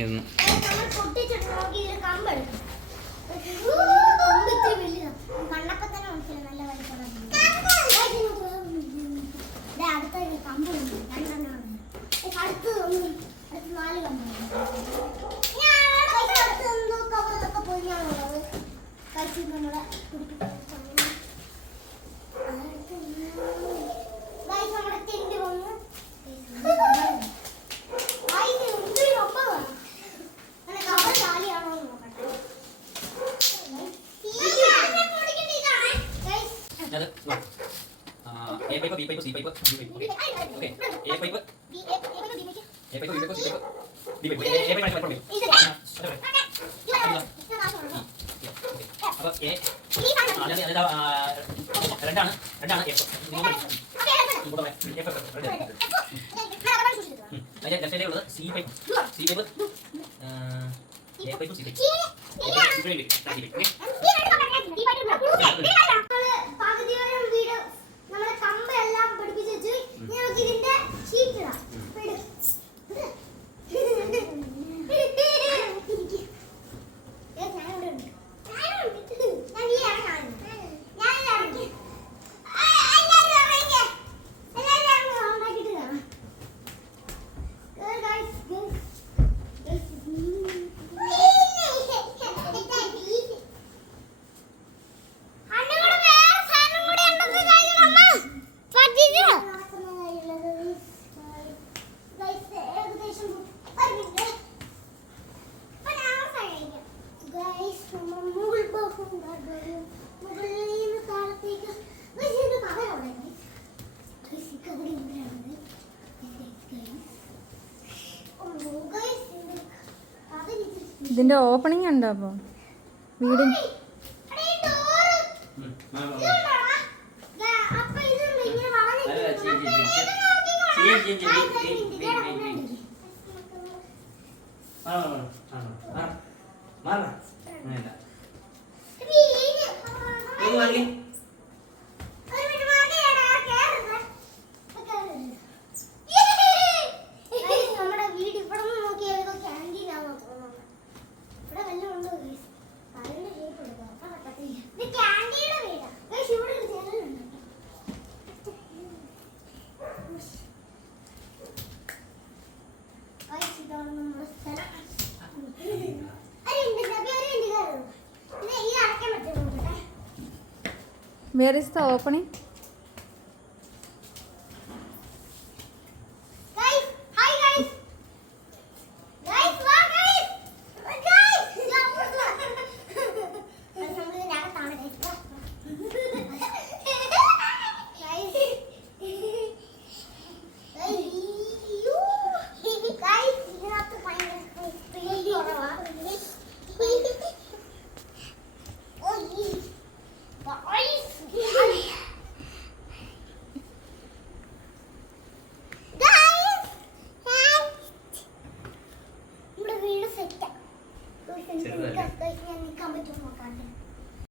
ഇരുന്നു. A pipe, B pipe, C pipe, D pipe. Okay. Okay. A pipe, A pipe, B pipe, C pipe, D pipe. A pipe ആണ് അപ്പോൾ A രണ്ടാണ് F. അതിന്റെ left സൈഡിൽ ഉള്ളത് C pipe, A pipe, C pipe. ഇതിന്റെ opening ഉണ്ടോ അപ്പൊ വീട്? Where is the opening?